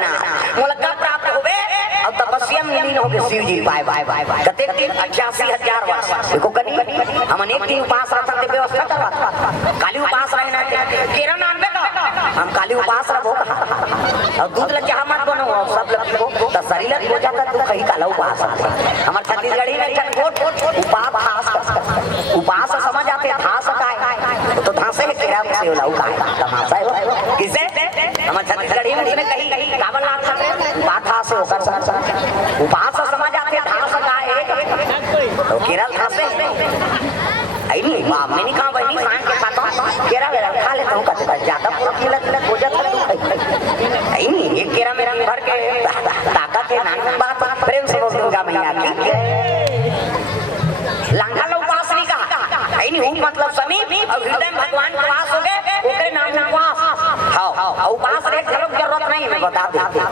ना मोलका प्राप्त होवे और तपस्या में लीन होके शिव जी पाए कते दिन 88,000 वर्ष देखो कनी हम अनेक दिन उपास रखते व्यवस्था करवा काली उपास रहना केरा नाम में हम काली उपास रखो और दूध लग हम मत बनो सब लोग को तो शरीर हो जाता तो कहीं काला उपास हमार छत्तीसगढ़ी में कोट उपास समझ आते धास का तो धासे के केरा से लाऊ का तमाशा है किसे हमार छत्तीसगढ़ी में उसने कहीं काबल लाल बात से होकर उपास समझ आते धास का है तो केरल धासे आई नहीं बाप मैंने कहा भाई नहीं खान के खाता केरा वेरा खा लेता हूं कते ज्यादा मिलत हो जाता आई नहीं एक केरा मेरा भर के ताकत है नान बात प्रेम से बोलूंगा मैया की लांगा लो उपास नहीं कहा आई नहीं मतलब समीप और हृदय में भगवान के वास हो गए ओकरे नाम उपवास हां उपास रे चलो जरूरत नहीं मैं बता देता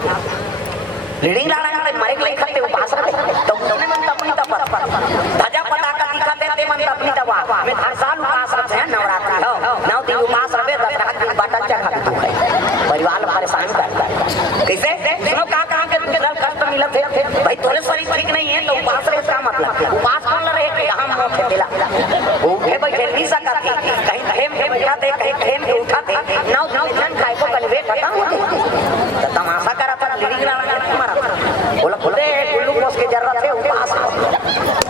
लीडिंग लाना के मरे के लिए खत्ते उपास रहे तो तुमने मन अपनी तपत ध्वजा पताका दिखाते ते मन अपनी तवा में हर साल उपास रखते हैं नवरात्रि हो 9 दिन उपास रहे 10 रात दिन बाटल चखा तू है परिवार परेशान करता कैसे सुनो का के तुझे दल कष्ट मिलत है भाई तोरे शरीर ठीक नहीं है तो उपास रहे इसका मतलब उपास कौन रहे कि हम मुंह दिला वो है भाई जल्दी सका थी कहीं खेम के बैठा दे कहीं खेम के उठा दे 9 दिन खाए को कन्वे खत्म हो तो तमाशा करा था लीडिंग लाना बोला खुदे गुल्लू कोस के जरूरत है उपास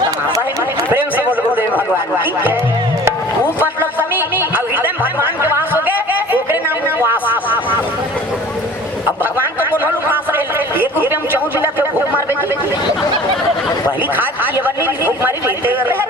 तमाशा है प्रेम से बोल दे भगवान की वो मतलब समी अब हृदय भगवान के वास हो गए ओकरे नाम उपवास अब भगवान तो बोलो उपास रहे 1 रुपया में 4 जिला के भूख मार बेच पहली खाद ये बनी भूख मारी देते रहे